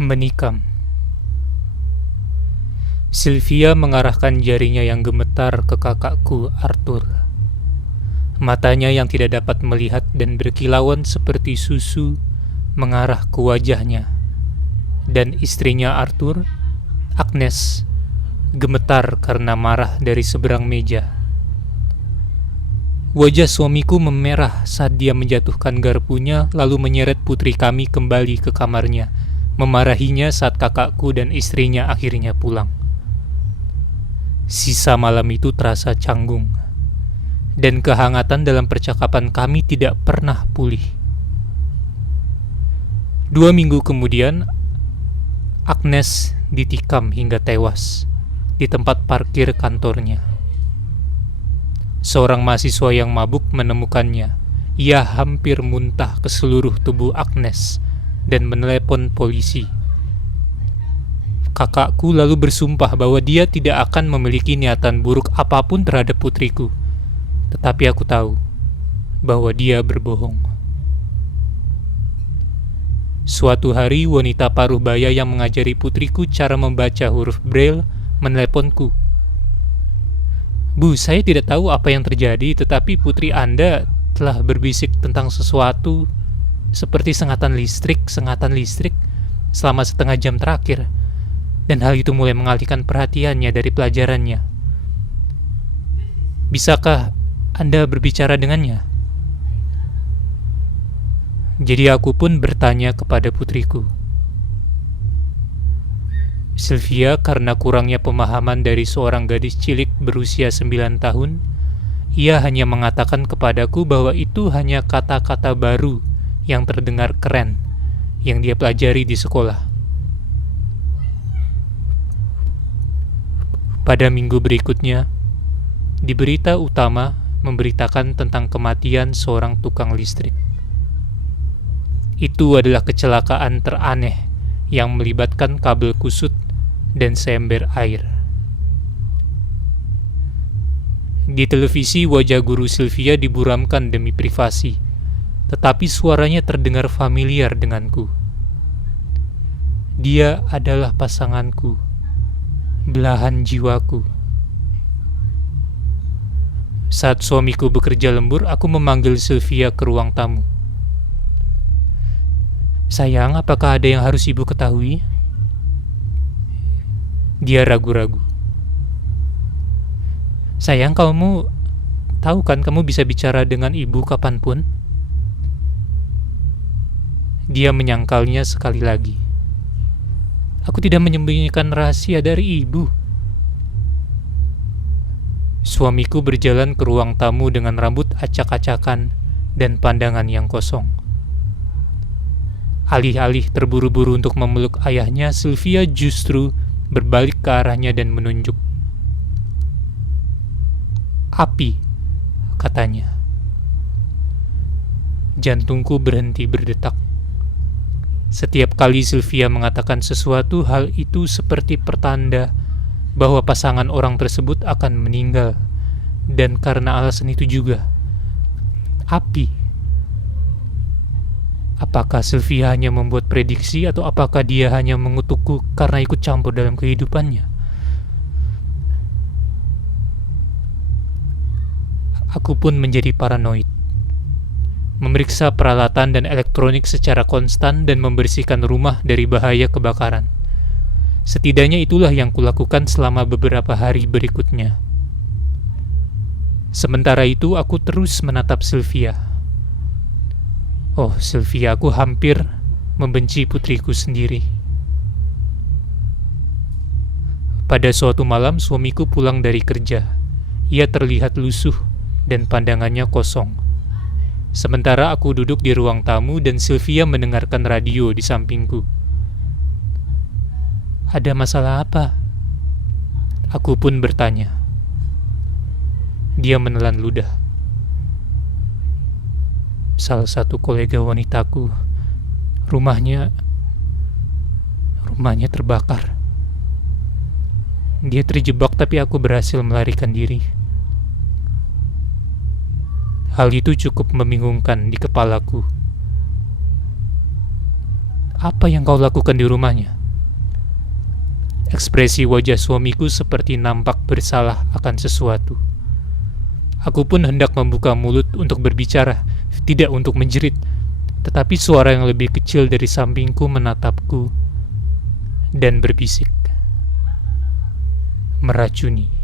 Menikam. Sylvia mengarahkan jarinya yang gemetar ke kakakku, Arthur. Matanya yang tidak dapat melihat dan berkilauan seperti susu mengarah ke wajahnya. Dan istrinya Arthur, Agnes, gemetar karena marah dari seberang meja. Wajah suamiku memerah saat dia menjatuhkan garpunya lalu menyeret putri kami kembali ke kamarnya, memarahinya saat kakakku dan istrinya akhirnya pulang. Sisa malam itu terasa canggung, dan kehangatan dalam percakapan kami tidak pernah pulih. 2 minggu kemudian, Agnes ditikam hingga tewas di tempat parkir kantornya. Seorang mahasiswa yang mabuk menemukannya. Ia hampir muntah ke seluruh tubuh Agnes dan menelepon polisi. Kakakku lalu bersumpah bahwa dia tidak akan memiliki niatan buruk apapun terhadap putriku. Tetapi aku tahu bahwa dia berbohong. Suatu hari, wanita paruh baya yang mengajari putriku cara membaca huruf Braille meneleponku. "Bu, saya tidak tahu apa yang terjadi, tetapi putri Anda telah berbisik tentang sesuatu seperti sengatan listrik selama setengah jam terakhir, dan hal itu mulai mengalihkan perhatiannya dari pelajarannya. Bisakah Anda berbicara dengannya?" Jadi aku pun bertanya kepada putriku. Sylvia, karena kurangnya pemahaman dari seorang gadis cilik berusia 9 tahun, ia hanya mengatakan kepadaku bahwa itu hanya kata-kata baru yang terdengar keren yang dia pelajari di sekolah. Pada minggu berikutnya, di berita utama memberitakan tentang kematian seorang tukang listrik. Itu adalah kecelakaan teraneh yang melibatkan kabel kusut dan seember air. Di televisi, wajah guru Sylvia diburamkan demi privasi, tetapi suaranya terdengar familiar denganku. Dia adalah pasanganku, belahan jiwaku. Saat suamiku bekerja lembur, aku memanggil Sylvia ke ruang tamu. "Sayang, apakah ada yang harus ibu ketahui?" Dia ragu-ragu. "Sayang, kamu tahu kan kamu bisa bicara dengan ibu kapanpun?" Dia menyangkalnya sekali lagi. "Aku tidak menyembunyikan rahasia dari ibu." Suamiku berjalan ke ruang tamu dengan rambut acak-acakan dan pandangan yang kosong. Alih-alih terburu-buru untuk memeluk ayahnya, Sylvia justru berbalik ke arahnya dan menunjuk. "Api," katanya. Jantungku berhenti berdetak. Setiap kali Sylvia mengatakan sesuatu, hal itu seperti pertanda bahwa pasangan orang tersebut akan meninggal. Dan karena alasan itu juga, api. Apakah Sylvia hanya membuat prediksi atau apakah dia hanya mengutukku karena ikut campur dalam kehidupannya? Aku pun menjadi paranoid. Memeriksa peralatan dan elektronik secara konstan dan membersihkan rumah dari bahaya kebakaran. Setidaknya itulah yang kulakukan selama beberapa hari berikutnya. Sementara itu aku terus menatap Sylvia. Oh, Sylvia, aku hampir membenci putriku sendiri. Pada suatu malam, suamiku pulang dari kerja. Ia terlihat lusuh dan pandangannya kosong. Sementara aku duduk di ruang tamu dan Sylvia mendengarkan radio di sampingku. "Ada masalah apa?" Aku pun bertanya. Dia menelan ludah. "Salah satu kolega wanitaku, rumahnya terbakar. Dia terjebak tapi aku berhasil melarikan diri." Hal itu cukup membingungkan di kepalaku. Apa yang kau lakukan di rumahnya? Ekspresi wajah suamiku seperti nampak bersalah akan sesuatu. Aku pun hendak membuka mulut untuk berbicara, tidak untuk menjerit, tetapi suara yang lebih kecil dari sampingku menatapku dan berbisik. Meracuni.